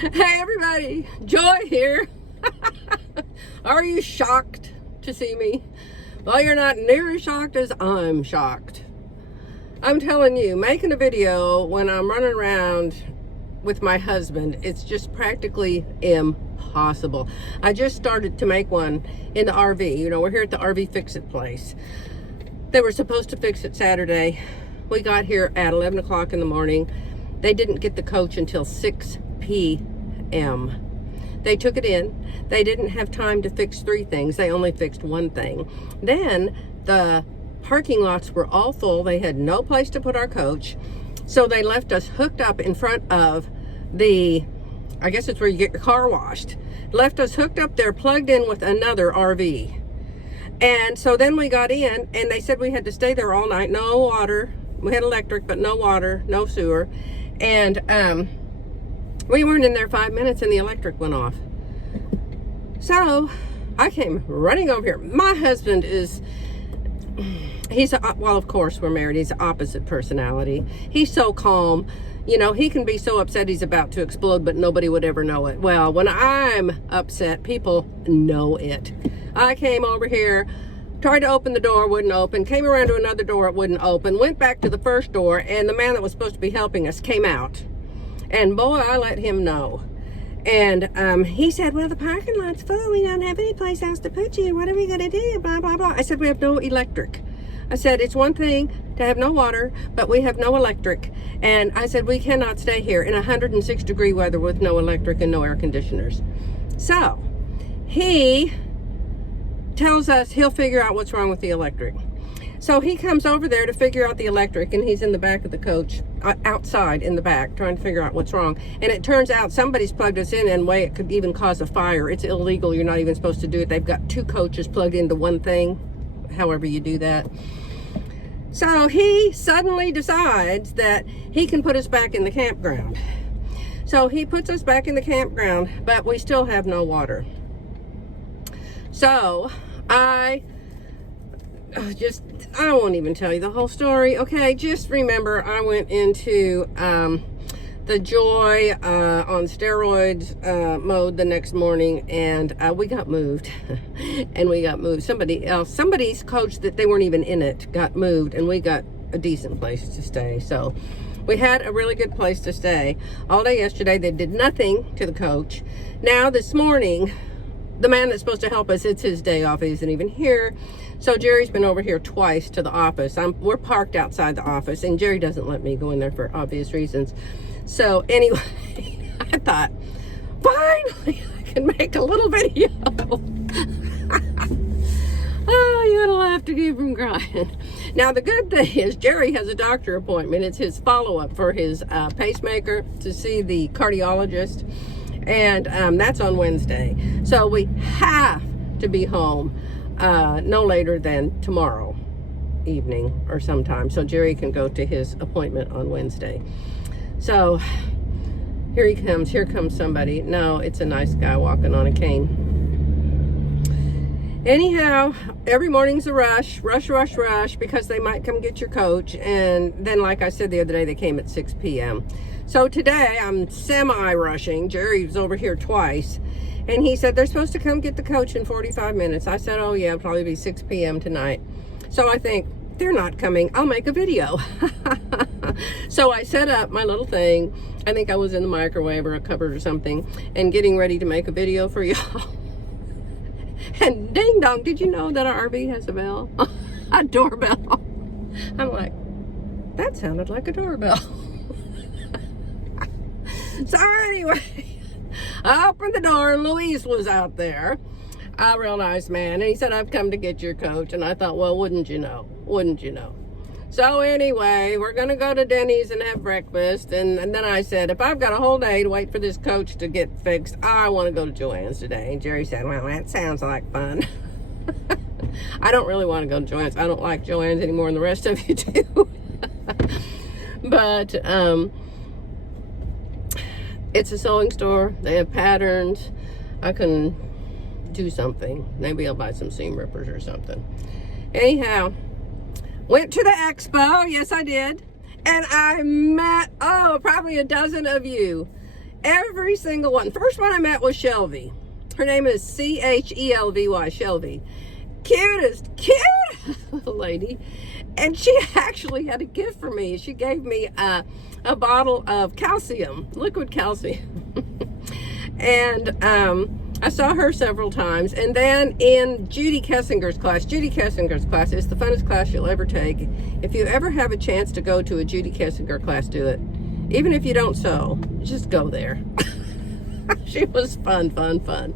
Hey everybody, Joy here. Are you shocked to see me? Well, you're not near as shocked as I'm shocked. I'm telling you, making a video when I'm running around with my husband, it's just practically impossible. I just started to make one in the RV. You know, we're here at the RV Fix-It place. They were supposed to fix it Saturday. We got here at 11 o'clock in the morning. They didn't get the coach until 6 p.m. They took it in. They didn't have time to fix 3 things. They only fixed 1 thing. Then the parking lots were all full. They had no place to put our coach. So they left us hooked up in front of the, I guess it's where you get your car washed. Left us hooked up there, plugged in with another RV. And so then we got in and they said we had to stay there all night. No water. We had electric, but no water, no sewer. And we weren't in there 5 minutes and the electric went off. So I came running over here. My husband is, well, of course we're married. He's the opposite personality. He's so calm. You know, he can be so upset he's about to explode, but nobody would ever know it. Well, when I'm upset, people know it. I came over here, tried to open the door, wouldn't open, came around to another door, it wouldn't open, went back to the first door, and the man that was supposed to be helping us came out. And boy, I let him know. And he said, well, the parking lot's full. We don't have any place else to put you. What are we going to do? Blah, blah, blah. I said, we have no electric. I said, it's one thing to have no water, but we have no electric. And I said, we cannot stay here in 106-degree weather with no electric and no air conditioners. So he tells us he'll figure out what's wrong with the electric. So he comes over there to figure out the electric, and he's in the back of the coach, outside in the back, trying to figure out what's wrong. And it turns out somebody's plugged us in way it could even cause a fire. It's illegal. You're not even supposed to do it. They've got 2 coaches plugged into one thing, however you do that. So he suddenly decides that he can put us back in the campground. So he puts us back in the campground, but we still have no water. So I won't even tell you the whole story. Okay, just remember I went into the Joy on steroids mode the next morning, and we got moved. And we got moved. Somebody's coach that they weren't even in it got moved, and we got a decent place to stay. So we had a really good place to stay. All day yesterday, they did nothing to the coach. Now this morning, the man that's supposed to help us, it's his day off. He isn't even here. So Jerry's been over here twice to the office. We're parked outside the office, and Jerry doesn't let me go in there for obvious reasons. So anyway, I thought, finally, I can make a little video. Oh, you gotta laugh to keep from crying. Now, the good thing is Jerry has a doctor appointment. It's his follow-up for his pacemaker to see the cardiologist. And that's on Wednesday. So we have to be home no later than tomorrow evening or sometime, so Jerry can go to his appointment on Wednesday. So here comes somebody. No, it's a nice guy walking on a cane. Anyhow, every morning's a rush, because they might come get your coach. And then, like I said the other day, they came at 6 p.m. So today I'm semi-rushing. Jerry was over here twice, and he said they're supposed to come get the coach in 45 minutes. I said, oh yeah, it'll probably be 6 p.m. tonight. So I think, they're not coming, I'll make a video. So I set up my little thing. I think I was in the microwave or a cupboard or something, and getting ready to make a video for y'all. And ding dong, did you know that our RV has a bell? A doorbell. I'm like, that sounded like a doorbell. So anyway, I opened the door and Luis was out there. A real nice man. And he said, I've come to get your coach. And I thought, well, wouldn't you know? Wouldn't you know? So anyway, we're going to go to Denny's and have breakfast. And then I said, if I've got a whole day to wait for this coach to get fixed, I want to go to Joann's today. And Jerry said, well, that sounds like fun. I don't really want to go to Joann's. I don't like Joann's anymore than the rest of you do. But it's a sewing store. They have patterns. I can do something. Maybe I'll buy some seam rippers or something. Anyhow, went to the expo. Yes, I did. And I met, probably a dozen of you. Every single one. First one I met was Shelby. Her name is Chelvy, Shelby. Cutest, cute little lady. And she actually had a gift for me. She gave me a bottle of calcium, liquid calcium. And I saw her several times. And then in Judy Kessinger's class is the funnest class you'll ever take. If you ever have a chance to go to a Judy Kessinger class, do it. Even if you don't sew, just go there. She was fun.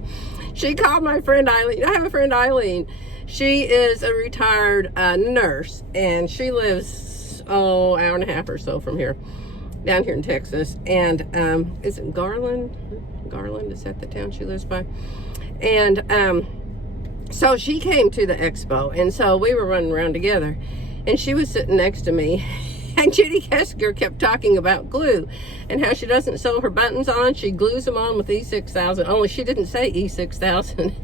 She called my friend Eileen. I have a friend Eileen. She is a retired nurse, and she lives, hour and a half or so from here, down here in Texas. And is it Garland? Garland, is that the town she lives by? And so she came to the expo, and so we were running around together, and she was sitting next to me. And Judy Kessinger kept talking about glue and how she doesn't sew her buttons on. She glues them on with E6000. Only she didn't say E6000.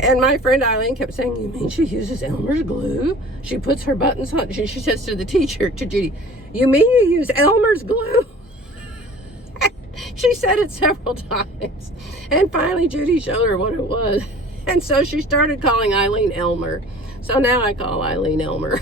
And my friend Eileen kept saying, you mean she uses Elmer's glue? She puts her buttons on. She says to the teacher, to Judy, you mean you use Elmer's glue? She said it several times. And finally Judy showed her what it was. And so she started calling Eileen Elmer. So now I call Eileen Elmer.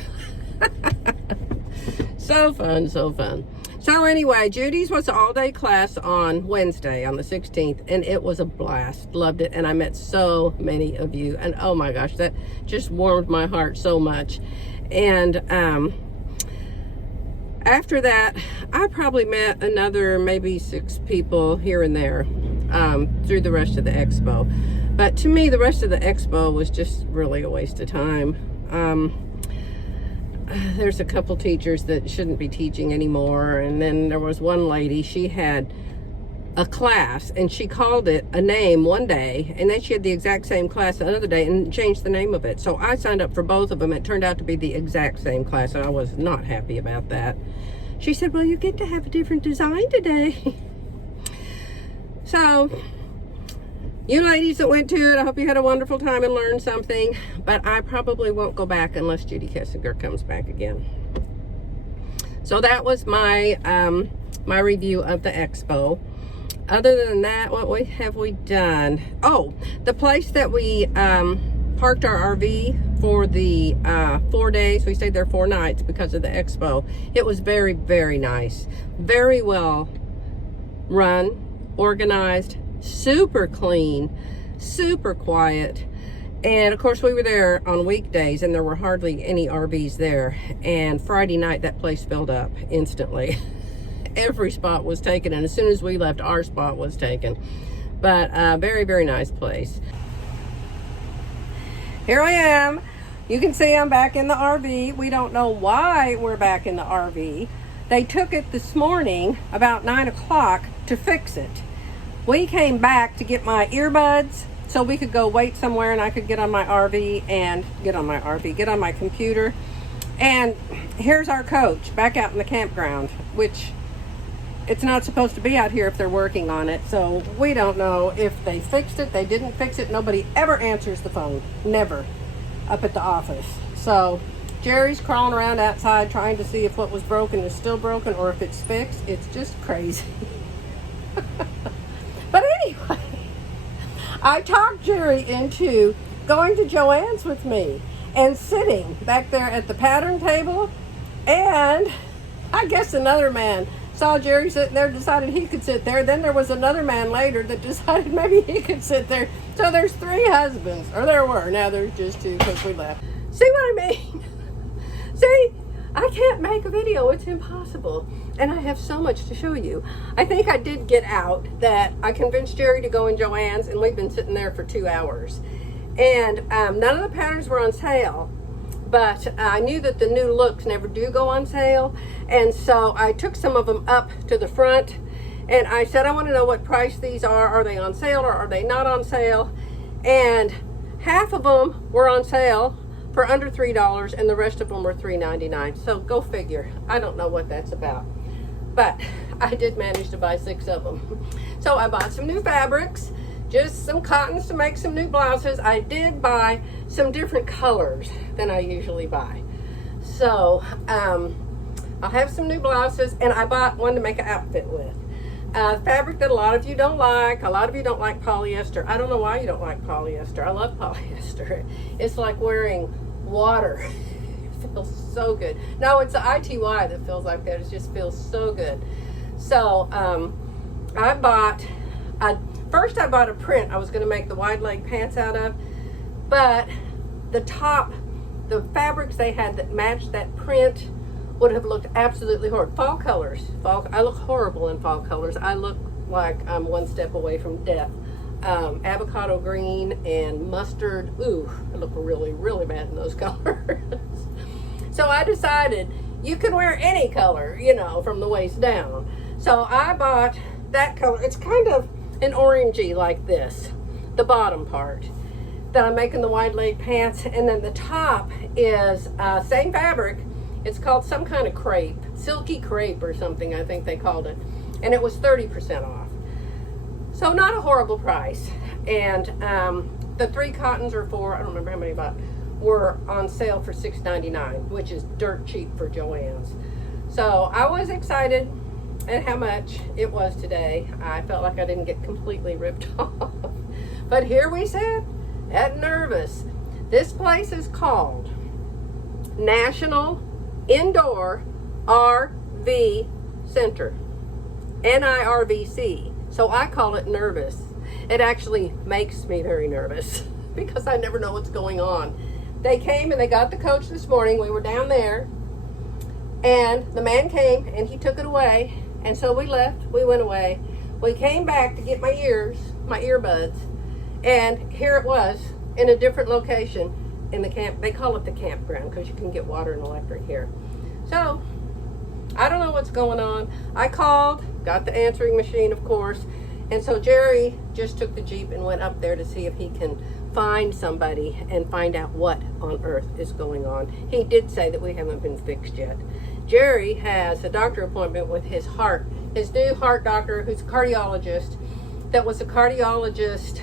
So fun. So anyway, Judy's was an all-day class on Wednesday, on the 16th, and it was a blast. Loved it, and I met so many of you, and oh my gosh, that just warmed my heart so much. And after that, I probably met another maybe 6 people here and there through the rest of the expo. But to me, the rest of the expo was just really a waste of time. There's a couple teachers that shouldn't be teaching anymore, and then there was one lady, she had a class and she called it a name one day, and then she had the exact same class another day and changed the name of it. So I signed up for both of them. It turned out to be the exact same class, and I was not happy about that. She said, well, you get to have a different design today. So you ladies that went to it, I hope you had a wonderful time and learned something, but I probably won't go back unless Judy Kessinger comes back again. So that was my my review of the expo. Other than that, what have we done? Oh, the place that we parked our RV for the 4 days, we stayed there 4 nights because of the expo. It was very, very nice. Very well run, organized, super clean, super quiet. And of course we were there on weekdays and there were hardly any RVs there. And Friday night that place filled up instantly. Every spot was taken, and as soon as we left, our spot was taken. But very, very nice place. Here I am. You can see I'm back in the RV. We don't know why we're back in the RV. They took it this morning about 9 o'clock to fix it. We came back to get my earbuds so we could go wait somewhere and I could get on my get on my computer. And here's our coach back out in the campground, which it's not supposed to be out here if they're working on it. So we don't know if they fixed it, they didn't fix it. Nobody ever answers the phone, never, up at the office. So Jerry's crawling around outside trying to see if what was broken is still broken or if it's fixed. It's just crazy. But anyway, I talked Jerry into going to Joann's with me and sitting back there at the pattern table. And I guess another man saw Jerry sitting there, decided he could sit there. Then there was another man later that decided maybe he could sit there. So there's 3 husbands, or there were. Now there's just 2 because we left. See what I mean? See, I can't make a video. It's impossible. And I have so much to show you. I think I did get out that I convinced Jerry to go in Joann's, and we've been sitting there for 2 hours. And none of the patterns were on sale, but I knew that the new looks never do go on sale. And so I took some of them up to the front and I said, I want to know what price these are. Are they on sale or are they not on sale? And half of them were on sale for under $3 and the rest of them were $3.99. So go figure. I don't know what that's about. But I did manage to buy 6 of them. So I bought some new fabrics, just some cottons to make some new blouses. I did buy some different colors than I usually buy. So I'll have some new blouses, and I bought one to make an outfit with. Fabric that a lot of you don't like. A lot of you don't like polyester. I don't know why you don't like polyester. I love polyester. It's like wearing water. It feels so good. No, it's the ITY that feels like that. It just feels so good. So first I bought a print I was going to make the wide leg pants out of, but the fabrics they had that matched that print would have looked absolutely horrible. Fall colors. I look horrible in fall colors. I look like I'm one step away from death. Avocado green and mustard. Ooh, I look really, really bad in those colors. So I decided you can wear any color, you know, from the waist down. So I bought that color. It's kind of an orangey like this, the bottom part. That I'm making the wide leg pants, and then the top is same fabric. It's called some kind of crepe, silky crepe or something, I think they called it. And it was 30% off. So not a horrible price. And the 3 cottons or 4, I don't remember how many I bought, were on sale for $6.99, which is dirt cheap for Joann's. So I was excited at how much it was today. I felt like I didn't get completely ripped off. But here we sit at NIRVC. This place is called National Indoor RV Center, NIRVC. So I call it nervous. It actually makes me very nervous because I never know what's going on. They came and they got the coach this morning. We were down there and the man came and he took it away. And so we left, we went away. We came back to get my earbuds, and here it was in a different location in the camp. They call it the campground because you can get water and electric here. So I don't know what's going on. I called, got the answering machine, of course, and so Jerry just took the Jeep and went up there to see if he can find somebody and find out what on earth is going on. He did say that we haven't been fixed yet. Jerry has a doctor appointment with his new heart doctor, who's a cardiologist, that was a cardiologist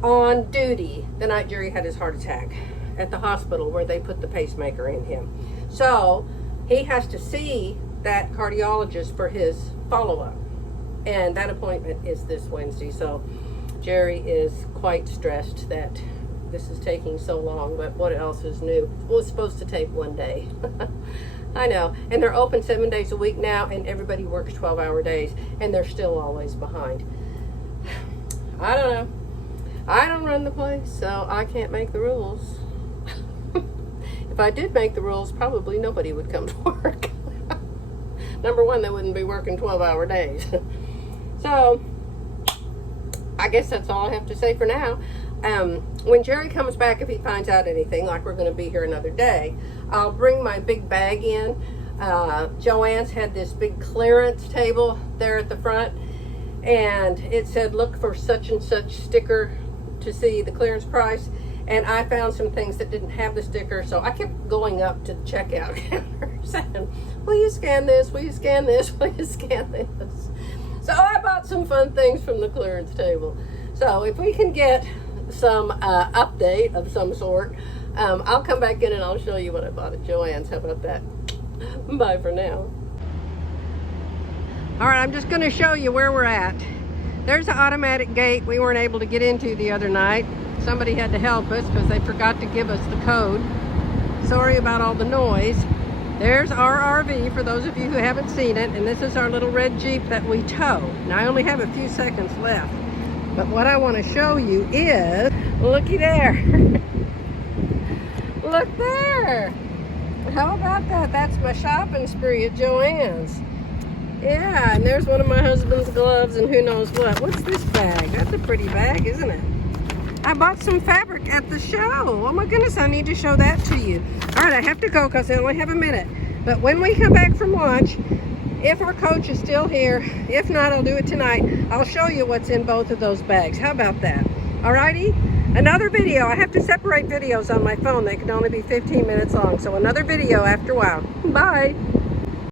on duty the night Jerry had his heart attack at the hospital where they put the pacemaker in him. So he has to see that cardiologist for his follow-up, and that appointment is this Wednesday. So Jerry is quite stressed that this is taking so long, but what else is new? Well, it's supposed to take 1 day. I know, and they're open 7 days a week now, and everybody works 12-hour days, and they're still always behind. I don't know. I don't run the place, so I can't make the rules. If I did make the rules, probably nobody would come to work. Number one, they wouldn't be working 12-hour days. So I guess that's all I have to say for now. When Jerry comes back, if he finds out anything, like we're going to be here another day, I'll bring my big bag in. Joann's had this big clearance table there at the front, and it said look for such and such sticker to see the clearance price, and I found some things that didn't have the sticker, so I kept going up to the checkout counter saying, will you scan this, will you scan this, will you scan this? So I bought some fun things from the clearance table. So if we can get some update of some sort, I'll come back in and I'll show you what I bought at Joann's. How about that? Bye for now. All right, I'm just going to show you where we're at. There's the automatic gate we weren't able to get into the other night. Somebody had to help us because they forgot to give us the code. Sorry about all the noise. There's our RV for those of you who haven't seen it, and this is our little red Jeep that we tow. Now I only have a few seconds left, but what I want to show you is, looky there. Look there. How about that? That's my shopping spree at Joann's. Yeah, and there's one of my husband's gloves and who knows what. What's this bag? That's a pretty bag, isn't it? I bought some fabric at the show. Oh my goodness, I need to show that to you. All right, I have to go because I only have a minute. But when we come back from lunch, if our coach is still here, if not, I'll do it tonight. I'll show you what's in both of those bags. How about that? All righty? Another video. I have to separate videos on my phone. They can only be 15 minutes long. So another video after a while. Bye.